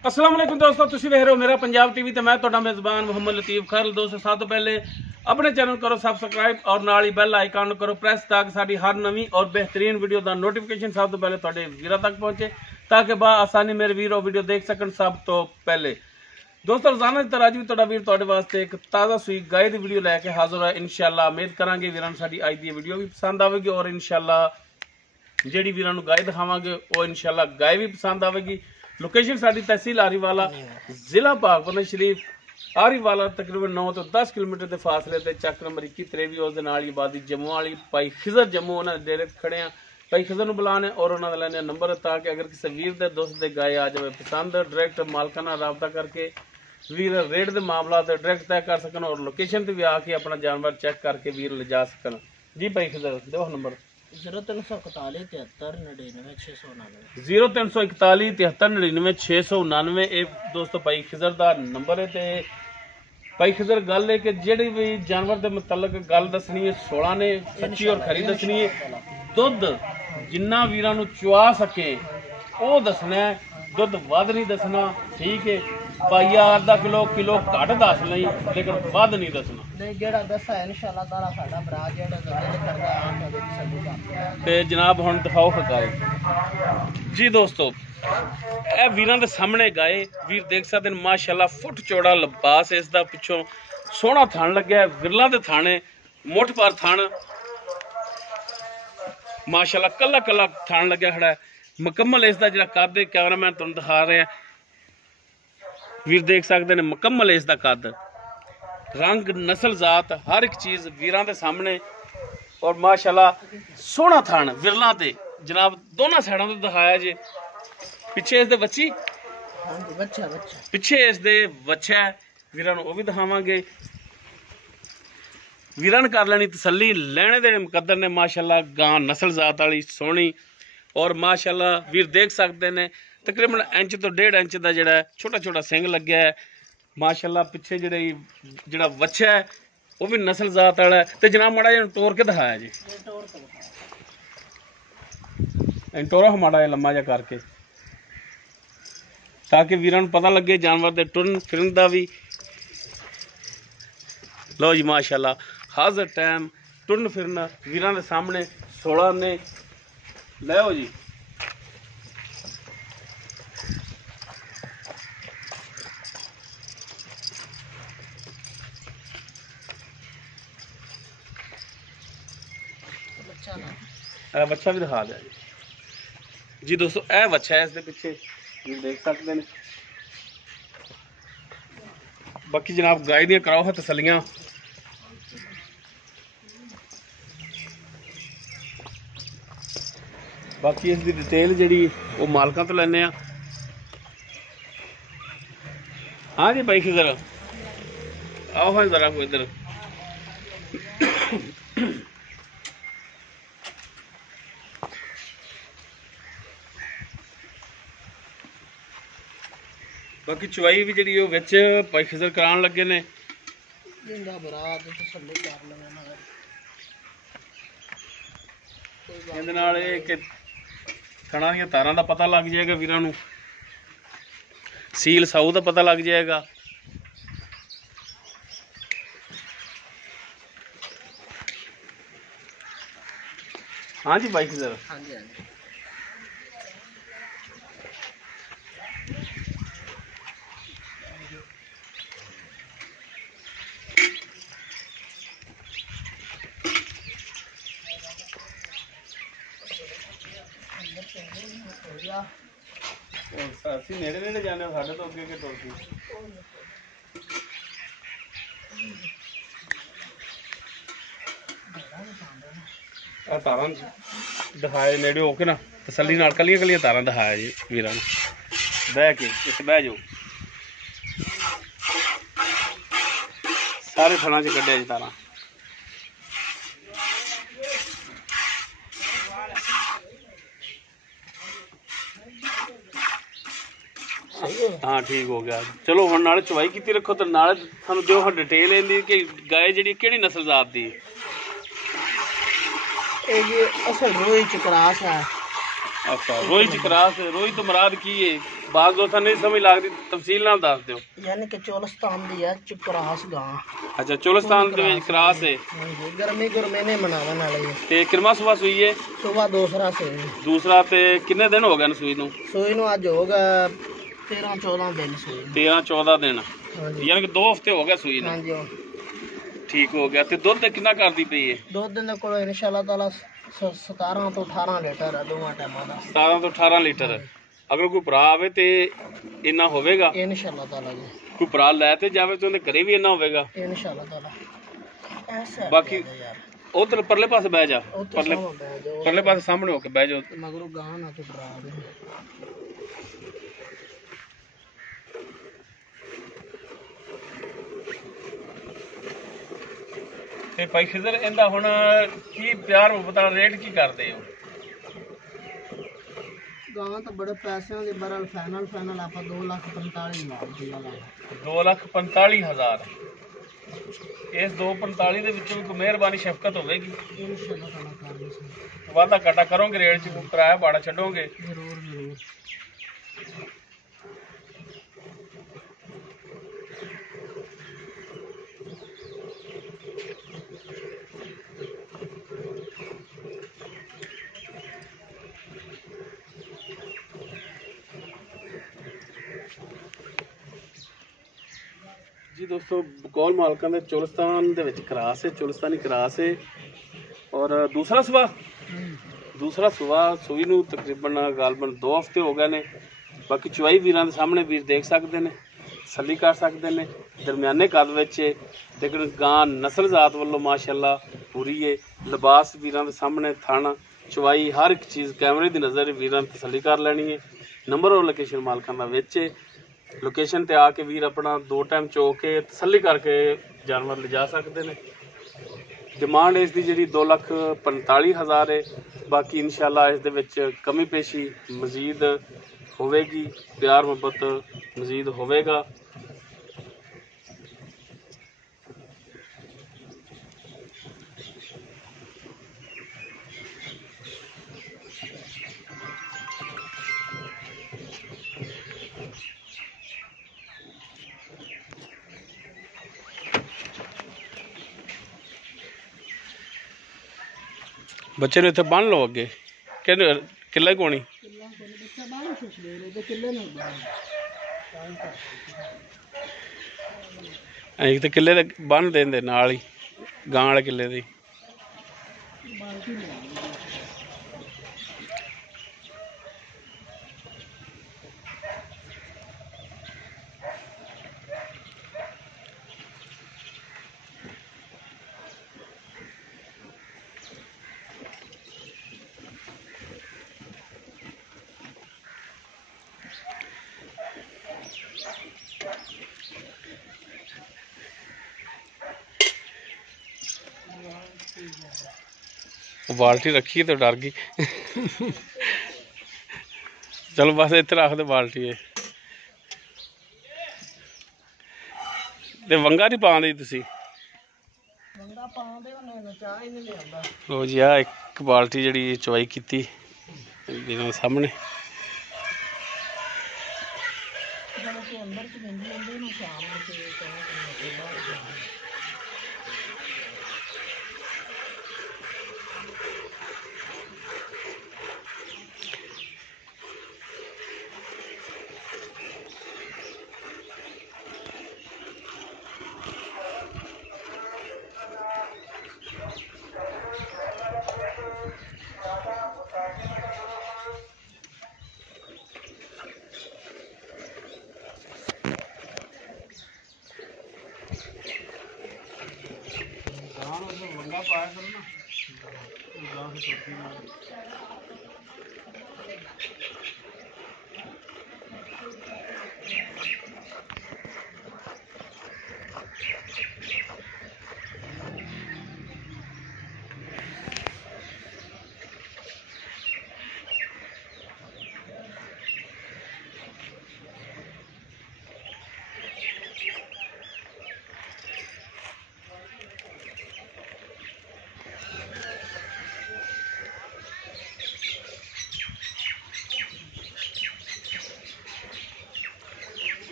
अस्सलाम वालेकुम दोस्तों, तुसी देख रहे हो मेरा पंजाब टीवी ते मैं तुहाडा मेज़बान मोहम्मद लतीफ़ खैर। दोस्तों सब तो पहले अपने चैनल करो सब्सक्राइब और नाल ही बैल आइकन करो प्रेस ताकि साडी हर नवी और बेहतरीन वीडियो का नोटिफिकेशन सब तो पहले तुहाडे वीरां तक पहुंचे ताकि बा आसानी मेरे वीर और वीडियो देख सकन। सब तो पहले दोस्तों रोजाना की तरह अज भी तुहाडा वीर तुहाडे वास्ते एक ताज़ा सूई गाय की वीडियो लैके हाजिर है। इंशाअल्लाह उम्मीद करांगे वीरां साडी अज दी वीडियो भी पसंद आवेगी और इंशाअल्लाह जिहड़ी वीरां नूं गाय दिखावांगे वो इंशाअल्लाह गाय भी पसंद आवेगी। लोकेशन साडी तहसील आरीवाला, जिला पाकपतन शरीफ। आरीवाला तकरीबन 9 तो 10 किलोमीटर के फासले से चक नंबर 21 23 उस आबादी जम्मू वाली भाई खिजर जम्मू उन्होंने डेरे खड़े हैं। भाई खिजर नूं बुलाने और उन्होंने लैने नंबर ताकि अगर किसी वीर दे दोस्त दे गाय आ जाए पसंद डायरैक्ट मालकां नाल राबता करके वीर रेट के मामला डायरैक्ट तय कर सकन और लोकेशन पर भी आके अपना जानवर चेक करके वीर ले जा सकन। जी भाई खिजर दो नंबर 0341 73 0341 ये दोस्तों भाई खिजर का नंबर है। तो भाई खिजर गल है कि जेड़ी भी जानवर के मुतलक गल दसनी है 16 ने सच्ची और खरी दसनी है। दुध जिन्ना वीरां नूं चुआ सके वो दसना है, दुध वध नहीं दसना। ठीक है पाइया आधा किलो किलो घट दस नहीं लेकिन वध नहीं दसना। ते जनाब हुण दिखाओ गाय। जी दोस्तों ए वीरां दे सामने गाय वीर देख सकते हैं माशाल्लाह फुट चौड़ा लिबास है इसका, पिछों सोहना थण लग्या विरला दे थाने मुठ पर थण माशाल्लाह कला कला थण लग्या खड़ा है मुकम्मल। इसका जिहड़ा कद है कैमरामैन तुहानूं दिखा रहे हैं वीर देख सकते हैं मुकम्मल इसका कद रंग नस्ल जात हर एक चीज़ वीरां दे सामने और माशाल्लाह सोहना थण विरला ते जनाब दोनों साइडों तो दिखाया जी। पिछे इसदे बच्ची पिछे इसदे बच्चा वीरां नूं ओह भी दिखावांगे। वीरां ने कर लेनी तसल्ली लैने दे मुकद्दर ने माशाल्लाह गां नस्ल जात वाली सोहनी और माशाल्लाह वीर देख सकते हैं तकरीबन इंच तो 1.5 इंच का जिहड़ा छोटा छोटा सिंग लग्या है माशाल्लाह। पिछे जिहड़ा बच्चा है वह भी नस्ल जात वाला है। तो जनाब माड़ा जिहा टोर के दिखाया जी, टोरा माड़ा लम्मा जिहा करके ताकि वीरां नूं पता लगे जानवर के टुरन फिरन का भी। लो जी माशाल्लाह हाज़र टाइम टुरन फिरन वीरां दे सामने 16 ने लो जी। बच्चा भी दिखा दिया जी दोस्तों। यह बच्चा है इसके पिछे देख सकते हैं। बाकी जनाब गाय दी कराओ है तसलियां। बाकी इसकी डिटेल जी वो मालकां तो लैने। हाँ जी भाई किधर आओ हाँ जरा को इधर। बाकी चुवाई भी जी विच भाई खिजर करान लगे ने। थणा दी तारां दा पता लग जाएगा वीरां नूं, सील साऊ का पता लग जाएगा। हाँ जी भाई खिजर ਅਸੀਂ ਨੇੜੇ ਨੇੜੇ ਜਾਂਦੇ ਹਾਂ, ਸਾਡੇ ਤੋਂ ਅੱਗੇ ਅੱਗੇ ਤੁਰ ਪਈ। ਆ ਤਾਰਾਂ ਦਿਖਾਏ ਨੇੜੇ ਹੋ ਕੇ ਨਾ ਤਸੱਲੀ ਨਾਲ ਕੱਲੀਆਂ ਕੱਲੀਆਂ ਤਾਰਾਂ ਦਿਖਾਇਆ ਜੀ ਵੀਰਾਂ ਨੂੰ। ਬਹਿ ਕੇ ਇੱਥੇ ਬਹਿ ਜਾਓ। ਸਾਰੇ ਥਣਾਂ 'ਚ ਕੱਢਿਆ ਜੀ ਤਾਰਾਂ। हाँ ठीक हो गया। चलो हम नाले चवाई की रखो तो नाले थानू जो डिटेल इहदी कि गाय जी किहड़ी नस्ल जात दी असल रोई च क्रॉस है। अच्छा रोई च क्रॉस। रोई तो मुराद की है ਬਾਜ਼ ਦੋਸਤਾਂ ਨਹੀਂ ਸਮਝ ਲੱਗਦੀ ਤਫਸੀਲ ਨਾਲ ਦੱਸ ਦਿਓ। ਯਾਨੀ ਕਿ ਚੋਲਸਤਾਨ ਦੀ ਹੈ ਚੁਕਰਾਸ ਗਾਂ। ਅੱਛਾ ਚੋਲਸਤਾਨ ਦੇ ਵਿੱਚ ਕਰਾਸ ਹੈ। ਹਾਂਜੀ ਗਰਮੀ ਗੁਰਮੇ ਬਣਾਉਣ ਵਾਲੀ ਤੇ ਕਿਰਮਾ ਸੁਬਾ ਸੂਈ ਹੈ? ਸੁਬਾ ਦੂਸਰਾ ਸੂਈ। ਦੂਸਰਾ ਤੇ ਕਿੰਨੇ ਦਿਨ ਹੋ ਗਏ ਨੇ ਸੂਈ ਨੂੰ? ਸੂਈ ਨੂੰ ਅੱਜ ਹੋ ਗਿਆ 13-14 ਦਿਨ ਸੂਈ। 13-14 ਦਿਨ ਹਾਂਜੀ ਯਾਨੀ ਕਿ 2 ਹਫ਼ਤੇ ਹੋ ਗਏ ਸੂਈ ਨੂੰ। ਹਾਂਜੀ ਠੀਕ ਹੋ ਗਿਆ। ਤੇ ਦੁੱਧ ਕਿੰਨਾ ਕਰਦੀ ਪਈ ਹੈ? ਦੁੱਧ ਦੇ ਕੋਲ ਇਨਸ਼ਾਅੱਲਾ ਤਾਲਾ 17 ਤੋਂ 18 ਲੀਟਰ ਹੈ ਦੋਵਾਂ ਟਾਈਮਾਂ ਦਾ। 17 ਤੋਂ 18 ਲੀਟਰ। ਅਗਰ ਕੋਈ ਭਰਾ ਆਵੇ ਤੇ ਇੰਨਾ ਹੋਵੇਗਾ ਇਨਸ਼ਾਅੱਲਾ ਤਾਲਾ ਜੀ। ਕੋਈ ਭਰਾ ਲੈ ਤੇ ਜਾਵੇ ਤੇ ਉਹਦੇ ਘਰੇ ਵੀ ਇੰਨਾ ਹੋਵੇਗਾ ਇਨਸ਼ਾਅੱਲਾ ਤਾਲਾ। ਐਸਾ ਬਾਕੀ ਉਧਰ ਪਰਲੇ ਪਾਸੇ ਬਹਿ ਜਾ, ਪਰਲੇ ਪਾਸੇ ਸਾਹਮਣੇ ਹੋ ਕੇ ਬਹਿ ਜਾ। ਮਗਰੋਂ ਗਾਂ ਨਾ ਤੂੰ ਡਰਾ ਦੇ। ਤੇ ਭਾਈ ਖਿਜ਼ਰ ਇਹਦਾ ਹੁਣ ਕੀ ਪਿਆਰ ਮੁਹੱਬਤ ਦਾ ਰੇਟ ਕੀ ਕਰਦੇ ਹੋ? ਗਾਂ ਤਾਂ ਬੜੇ ਪੈਸਿਆਂ ਦੀ ਬਰਲ ਫਾਈਨਲ ਆਪਾਂ 2,45,000 2,45,000। ਇਸ 2,45 ਦੇ ਵਿੱਚੋਂ ਕੋਈ ਮਿਹਰਬਾਨੀ ਸ਼ਫਕਤ ਹੋਵੇਗੀ? ਇਨਸ਼ਾਅੱਲਾ ਤਾਲਾ ਕਰ ਦੇ। ਵਾਧਾ ਘਾਟਾ ਕਰੋਗੇ ਰੇਟ 'ਚ? ਕੋਈ ਕਿਰਾਇਆ ਭਾੜਾ ਛੱਡੋਗੇ? ਜ਼ਰੂਰ। ਜੀ ਦੋਸਤੋ ਬਕੌਲ ਮਾਲਕਾਂ ਦੇ ਚੋਲਸਤਾਨ ਦੇ ਵਿੱਚ ਕਰਾਸ ਹੈ, ਚੋਲਸਤਾਨੀ ਕਰਾਸ ਹੈ। ਔਰ ਦੂਸਰਾ ਸੁਬਾ ਸੂਈ ਨੂੰ ਤਕਰੀਬਨ ਗਾਲਬਨ 2 ਹਫ਼ਤੇ ਹੋ ਗਏ ਨੇ। ਬਾਕੀ ਚੁਆਈ ਵੀਰਾਂ ਦੇ ਸਾਹਮਣੇ ਵੀਰ ਦੇਖ ਸਕਦੇ ਨੇ, ਤਸੱਲੀ ਕਰ ਸਕਦੇ ਨੇ। ਦਰਮਿਆਨੇ ਕੱਦ ਵਿੱਚ ਹੈ ਲੇਕਿਨ ਗਾਂ ਨਸਲ ਜ਼ਾਤ ਵੱਲੋਂ ਮਾਸ਼ਾਅੱਲਾ ਪੂਰੀ ਹੈ। ਲਿਬਾਸ ਵੀਰਾਂ ਦੇ ਸਾਹਮਣੇ, ਥਣ ਚੁਆਈ ਹਰ ਇੱਕ ਚੀਜ਼ ਕੈਮਰੇ ਦੀ ਨਜ਼ਰ ਵੀਰਾਂ ਨੇ ਤਸੱਲੀ ਕਰ ਲੈਣੀ ਹੈ। ਨੰਬਰ ਔਰ ਲੋਕੇਸ਼ਨ ਮਾਲਕਾਂ ਦਾ ਵਿੱਚ ਹੈ। ਲੋਕੇਸ਼ਨ ਤੇ ਆ ਕੇ ਵੀਰ ਆਪਣਾ 2 ਟਾਈਮ ਚੋ ਕੇ ਤਸੱਲੀ ਕਰਕੇ ਜਾਨਵਰ ਲਿਜਾ ਸਕਦੇ ਨੇ। ਡਿਮਾਂਡ ਇਸ ਦੀ ਜਿਹੜੀ 2,45,000 ਹੈ। ਬਾਕੀ ਇਨਸ਼ਾਅੱਲਾ ਇਸ ਦੇ ਵਿੱਚ ਕਮੀ ਪੇਸ਼ੀ ਮਜ਼ੀਦ ਹੋਵੇਗੀ, ਪਿਆਰ ਮੁਹੱਬਤ ਮਜ਼ੀਦ ਹੋਵੇਗਾ। ਬੱਚੇ ਨੂੰ ਇੱਥੇ ਬੰਨ ਲਓ ਅੱਗੇ, ਕਿੰਨੇ ਕਿੱਲਾ ਕੋਣੀ ਅਸੀਂ ਤਾਂ ਕਿੱਲੇ ਦੇ ਬੰਨ ਦਿੰਦੇ ਨਾਲ ਹੀ, ਗਾਂ ਵਾਲੇ ਕਿੱਲੇ ਦੇ। बाल्टी रखी तो डर गई। चलो बस इतने रख दे बाल्टी है। ते वंगा नहीं पाँदे तुसी? लो जी आ एक बाल्टी जी चवाई की सामने। पाया करो ना, गाँव से छोटी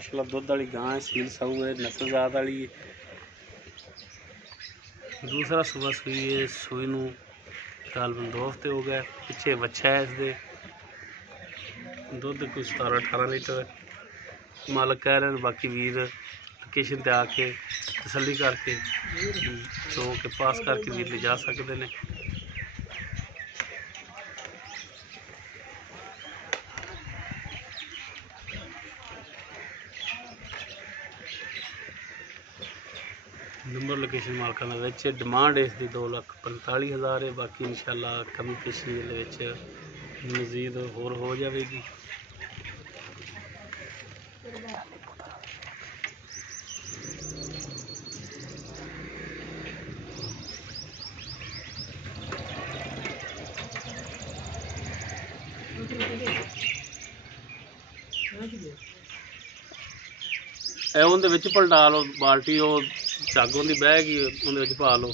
माशाल्लाह दुध वाली गां है, सील साऊ है, नस्ल जात वाली है। दूसरा सुबह सूई है, सूई नूं तकरीबन 2 हफ्ते हो गए। पिछे बच्चा है इसके, दुध कोई 17-18 लीटर मालक कह रहे हैं। बाकी वीर लोकेशन ते आके तसल्ली करके चो के पास करके वीर ले जा सकते हैं। नंबर लोकेशन मालकां दे विच, डिमांड इसकी 2,45,000 है। बाकी इंशाल्लाह कमी पेशी मजीद होर हो जाएगी। उहदे विच पलटा लो बाल्टी, वो झग उहदी बह गई, उहदे विच पा लो,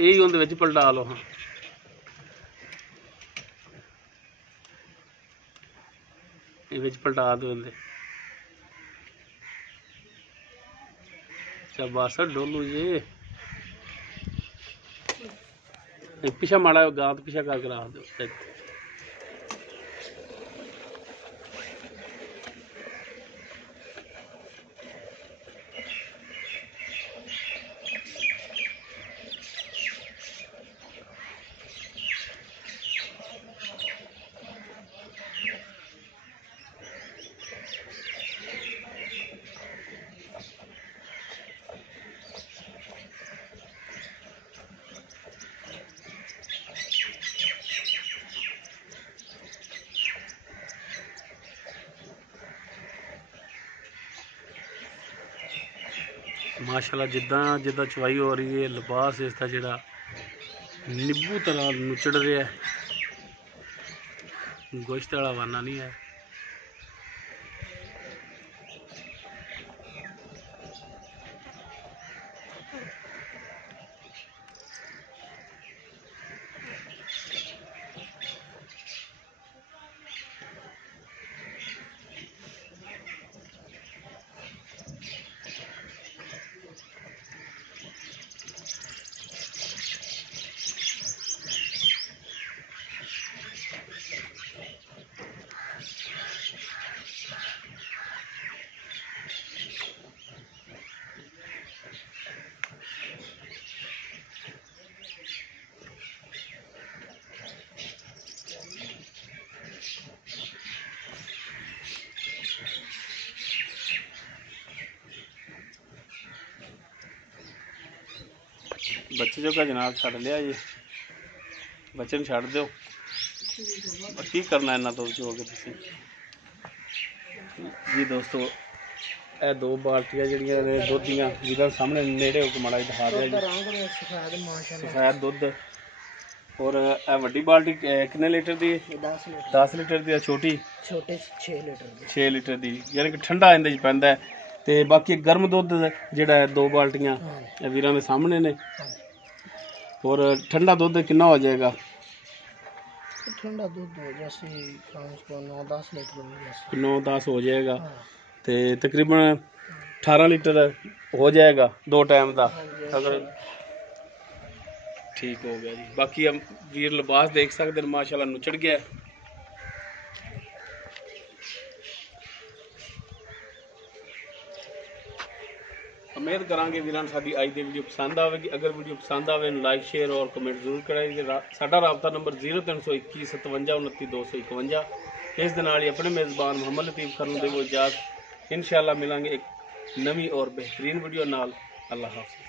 यही उहदे विच पलटा लो। हाँ ये विच पलटा दो इहदे। अच्छा बस डोलू जी पिछा माड़ा गां तो पिछा करके रख दो। माशाल्लाह जिद्दां जिद्दां चवाई हो रही है, लिबास इसका जिहड़ा नींबू तरह नुचड़ रहा है, गोश्त वाला वाना नहीं है। बच्चे जो का जनाब छड़ लिया जी, बच्चे नूं छड़ दो। की करना इन्ना दुध चो के तुसीं जी। दोस्तों ਇਹ 2 ਬਾਲਟੀਆਂ ਜਿਹੜੀਆਂ ਨੇ ਦੁੱਧ ਦੀਆਂ ਜਿਹਦਾ ਸਾਹਮਣੇ ਨੇੜੇ ਹੋ ਕੇ ਮਾੜਾ ਦਿਖਾ ਦਿਆ ਜੀ। ਸਫੈਦ ਦੁੱਧ। और ਇਹ ਵੱਡੀ ਬਾਲਟੀ ਕਿੰਨੇ ਲੀਟਰ ਦੀ? 10 ਲੀਟਰ ਦੀ। ਛੋਟੀ 6 ਲੀਟਰ ਦੀ, ਯਾਨੀ ਕਿ ਠੰਡਾ ਇਹਦੇ 'ਚ ਪੈਂਦਾ। ਤੇ ਬਾਕੀ ਗਰਮ ਦੁੱਧ ਜਿਹੜਾ 2 ਬਾਲਟੀਆਂ ਇਹ ਵੀਰਾਂ ਦੇ ਸਾਹਮਣੇ ਨੇ। और ठंडा दुध कितना हो जाएगा? ठंडा दूध हो जैसे 9-10 लीटर 9-10 हो जाएगा। तो तकरीबन 18 लीटर हो जाएगा 2 टाइम का अगर ठीक हो गया जी। बाकी हम वीर लिबास देख सकते हैं, माशाल्लाह नुचड़ गया। उम्मीद करांगे वीरान साडी अज दी वीडियो पसंद आएगी। अगर वीडियो पसंद आए लाइक शेयर और कमेंट जरूर कराइए। साडा राबता नंबर 0321 57 29 251। इस दे नाल ही अपने मेज़बान मुहम्मद लतीफ़ खर नूं देवो इजाज़त। इंशाअल्लाह मिलांगे एक नवी और बेहतरीन वीडियो नाल। अल्लाह हाफ़िज़।